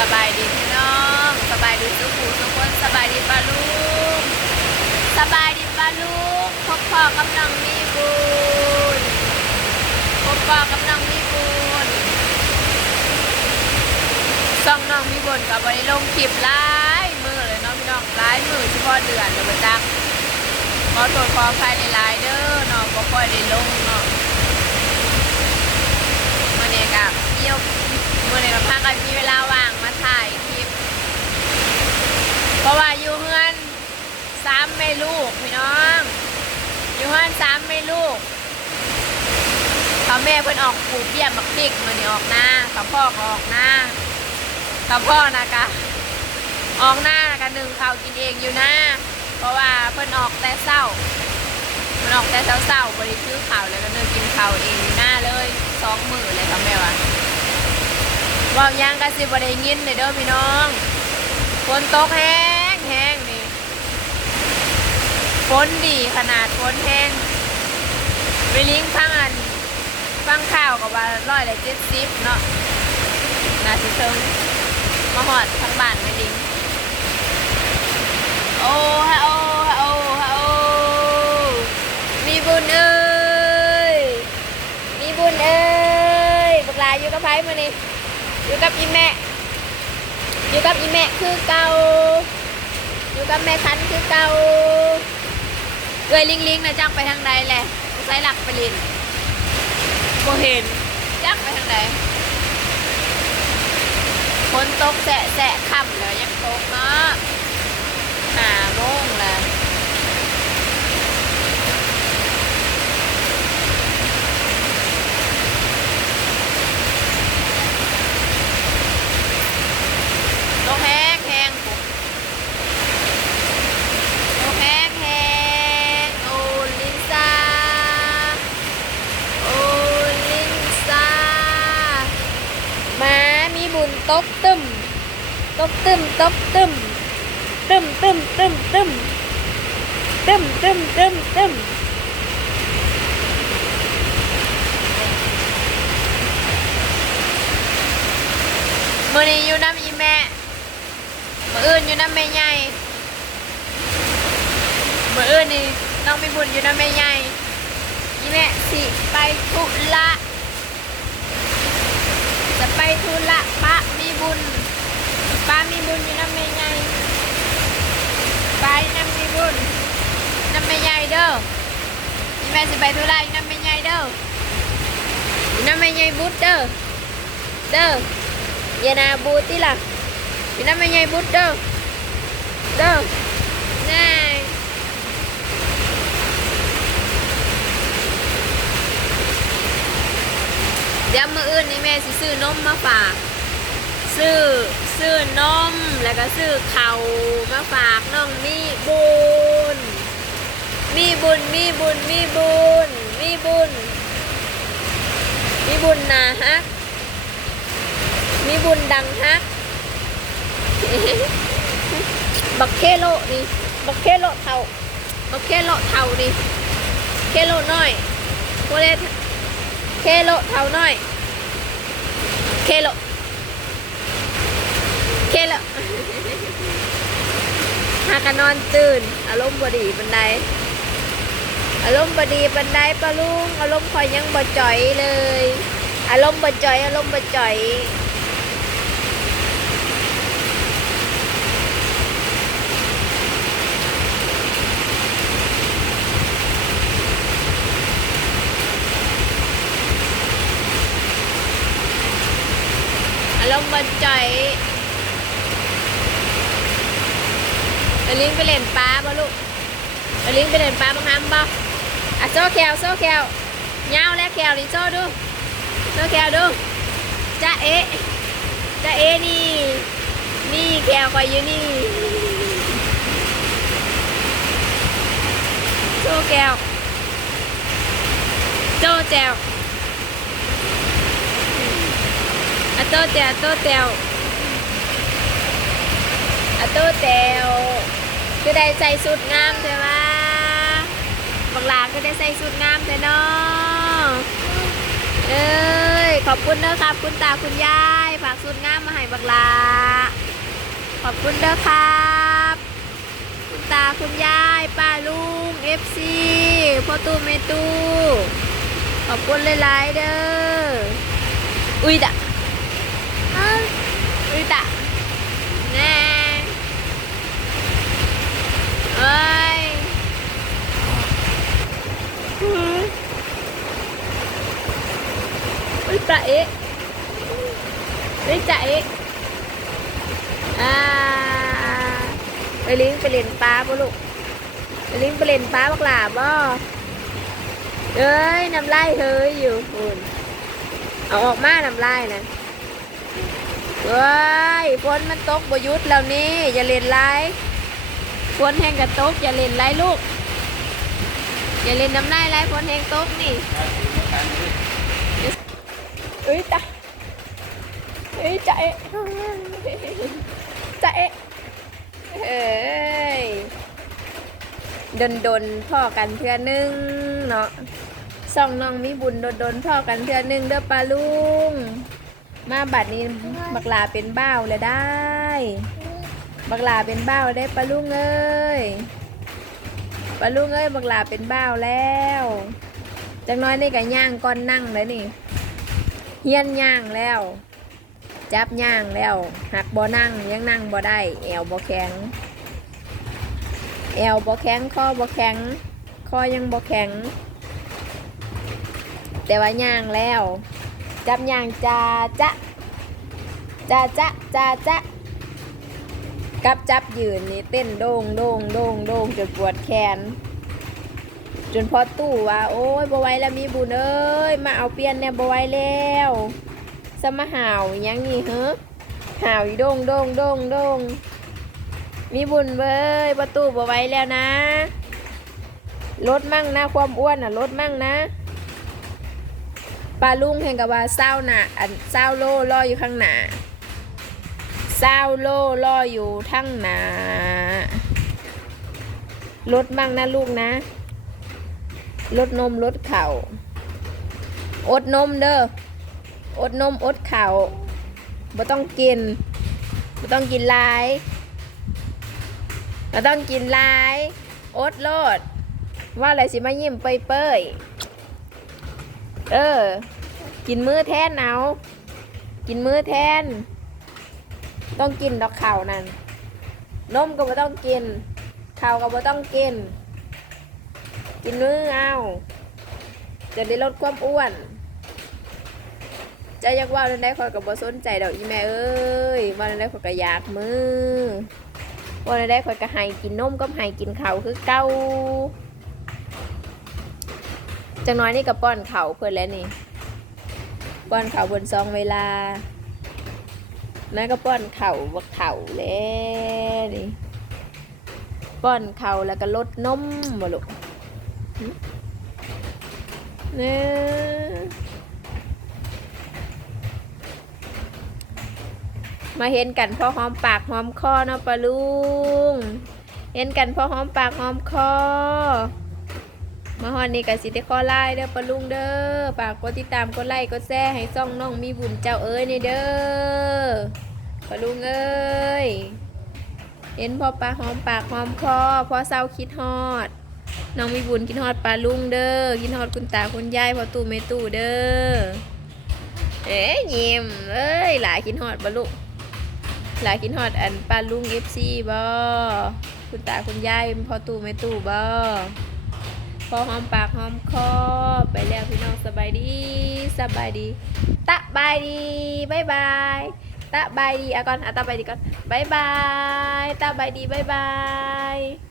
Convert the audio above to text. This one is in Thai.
สบายดีพี่น้อง สบายดีทุกผู้ทุกคนสบายดีป้าลุงสบายดีป้าลุงพบพ่อกำลังมีบุญพบพ่อกำลังมีบุญซ่องน้องมีบุญกับบริลงคลิปหลายมือเลยเนาะพี่น้องหลายมือเฉพาะเดือนเดี๋ยวมาจักขอโทษขออภัยหลายๆเด้อเนาะบ่ค่อยได้ลงเนาะมื่อนี้กับเที่ยวมื่ อนี้กับพากันมีเวลาว่างมาถ่ายคลิป เพราะว่าอยู่เฮือนสามแม่ลูกพี่น้อง อยู่เฮือนสามแม่ลูกเขาแม่เพิ่นออกปลูกเบี้ยบักพริกมื่อนี้ออกหน้ากับพ่อก็ออกหน้ากับพ่อนะคะออกหน้ากันหนึ่งเขาวกินเองอยู่หน้า เพราะว่าเพิ่นออกแต่เศร้ามันออกแต่เศร้าๆบริซื้อข่าวแล้วก็เดินกินข่าวเองอยู่หน้าเลยสองมือเลยค่ะแม่วะ ว่ายังกระสิบได้ยินเลยเด้อพี่น้องฝนตกแห้งแห้งนี่ฝนดีขนาดฝนแห้งไปลิงฟังอันฟังข่าวกับว่าร้อยละเจ็ดสิบเนาะนาสิเชิงมาหอดทางบ้านไม่ลิงโอ้ฮะโอ้ฮะโอ้ฮะโอ้มีบุญเอ้ยมีบุญเอ้ยบักลาอยู่กับไผมานี่ อยู่กับอีแม่ อยู่กับอีแม่คือเก่าอยู่กับแม่คันคือเก่าเอ้ยลิงลิงนะจักไปทางใดแหละใส่หลักไปลินบ่เห็นจักไปทางใดฝนตกแสะแสะค่ำแล้วยังตกเนาะ หาโมงแล้ว โลกแห้งแห้งปุ๊บโลกแห้งแห้งโอลินซาโอลินซาหมามีบุญ ตบตึมตบตึมตบตึมตึมตึมตึมตึมตึมตึมตึมตึมมือนี้อยู่น้ำอีแม่มืออื่นอยู่น้ำแม่ใหญ่มืออื่นนี่น้องมีบุญอยู่น้ำแม่ใหญ่อีแม่สิไปธุระจะไปธุระ บุญป้ามีบุญอยู่น้ำแม่ใหญ่ไปน้ำมีบุญน้ำไม่ใหญ่เด้ออีแม่สิไปธุระอีน้ำไม่ใหญ่เด้ออีน้ำไม่ใหญ่บุตรเด้อเด้ออย่านาบูติล่ะอีน้ำไม่ใหญ่บุตรเด้อเด้อง่ายเดี๋ยวมื้ออื่นนี่แม่สิซื้อนมมาฝาก ซื้อซื้อนมแล้วก็ซื้อเขามาฝากน้องมีบุญ มีบุญมีบุญมีบุญมีบุญ มีบุญนาฮัก มีบุญดังฮัก บักเคโลนี่บักเคโลเท่าบักเคโลเท่านี่เคโลน้อยโคเลเคโลเท่าน้อยเคโล เคแล้วหากันนอนตื่น อารมณ์บดีบันได อารมณ์บดีบันไดปะลุง อารมณ์คอยยังบ่จ่อยเลย อารมณ์บ่จ่อย อารมณ์บ่จ่อยอารมณ์บ่จ่อยเอลิงไปเล่นปลาบ่ลูกเอลิงไปเล่นปลาบังคับบ่อะโซ่แควโซ่แควเงาแล้วแควนี่โซ่ดูโซ่แควดูจ้าเอะจ้าเอะนี่นี่แควคอยอยู่นี่โซ่แควโซ่แจวอะโตเตวโตเตวอะโตเตว คือได้ใส่สุดงามใช่ไหมบังลาก็ได้ใส่สุดงามใช่เนาะเอ้ยขอบคุณนะครับ คุณตาคุณยายฝากสุดงามมาให้บักลาขอบคุณเด้อครับ คุณตาคุณยายป้าลุงเอฟซีพ่อตู้เมตู้ขอบคุณหลายๆเด้ออุ้ยดะอ้าวอุ้ยดะแน่ เอ้ยหืออุ้ยปลาเอ๊ะอุ้ยจ่าเอ๊ะอ่าไปลิงไปเล่นปลาบ่ลูกไปลิงไปเล่นปลาบักหลาบ่เอ้ยน้ำลายเฮ้ยอยู่คุณเอาออกมาน้ำลายนะเว้ยฝนมันตกบหยุดแล้วนี่อย่าเล่นไร ฝนแห้งกับตกอย่าเล่นไรลูก อย่าเล่นน้ำลายไรฝนแห้งตกนี่เอ้ยตาเอ้ยใจาเอ๊ะใจาเอ๊ะเอ้ยดนดนๆพ่อกันเทื่อนึงเนาะสองน้องมีบุญดนดนๆพ่อกันเทื่อนึงเด้อปลาลุง มาบัดนี้บักลาเป็นบ้าวเลยได้ บักลาเป็นบ้าวได้ปลาลุงเอ้ยปลาลุงเอ้ยบักลาเป็นบ้าวแล้วจังน้อยนี่ก็ย่างก้อนนั่งเลยนี่เฮียนย่างแล้ว จับย่างแล้ว หักบ่นั่งยังนั่งบ่ได้แอวบ่แข็งแอวบ่แข็งคอบ่แข็งคอยังบ่แข็ง แต่ว่าย่างแล้ว จับย่างจ้าจ๊ะจ้าจ๊ะจ้าจ๊ะ กับจับยืนนี่เต้นโด่งโด่งโด่งโด่งจนปวดแขน จนพอตู้ว่า โอ้ยบ่ไหวแล้วมีบุญเอ้ยมาเอาเปลี่ยนเนี่ยบ่ไหวแล้วสมหาวอิหยังนี่เฮ้อหาวอีโด่งโด่งโด่งโด่งมีบุญเว้ยประตูบ่ไหวแล้วนะลดมั่งนะความอ้วนอะลดมั่งนะปลาลุงเห็นกับว่าเศร้าหน่ะอันเศร้าโลรออยู่ข้างหน้า เศร้าโลรออยู่ทั้งหนาลดมั่งนะลูกนะลดนมลดเข่า อดนมเด้ออดนมอดเข่าบ่ต้องกินบ่ต้องกินลายเราต้องกินลายอ๊ตโลด ว่าอะไรสิมายิ้มเปยเปยเออ กินมื้อแทนเอา กินมื้อแทน ต้องกินดอกข่าวนั่นนมก็บ่ต้องกินข้าวก็บ่ต้องกิน กินมื้อเอาจะได้ลดความอ้วนใจะอยากว่าเรื่องใดคอยกับบ่สนใจดอกอีแม่เอ้ยว่าเรื่องใดคอยก็อยากมือวันได้ข่อยก็ให้กินนมก็ให้กินเขาวคือเก้าจังน้อยนี่ก็ป้อนเขาวเพื่อนแล้วนี่ป้อนเขาวบนซองเวลา นั่นก็ป้อนเข่าวบักเข่าแล้วนี่ป้อนเข่าแล้วก็ลดนมบ่ลูกเนี่ยมาเห็นกันพอหอมปากหอมคอเนาะปะลุง เห็นกันพอหอมปากหอมคอ มาฮอนนี่กับสิได้ข้อไล่เด้อปะลุงเด้อฝากกดติดตามกดไลค์กดแชร์ให้ซ่องน้องมีบุญเจ้าเอ้ยนี่เด้อปะลุงเอ้ยเห็นพอปลาหอมปากหอมคอพอเศร้าคิดฮอด น้องมีบุญกินฮอดปลาลุงเด้อกินฮอดคุณตาคุณยายพอตู่ไม่ตู่เด้อเอ๊ยยิ้มเอ้ยหลายกินฮอดบลุหลายกินฮอดอันปลาลุงเอฟซีบ่คุณตาคุณยายพอตู่ไม่ตู่บ่ พอหอมปากหอมคอไปแล้วพี่น้องสบายดีสบายดี ตะบายดีบายบายตะบายดีอะก่อนอะตะบายดีก่อนบายบายตะบายดีบายบาย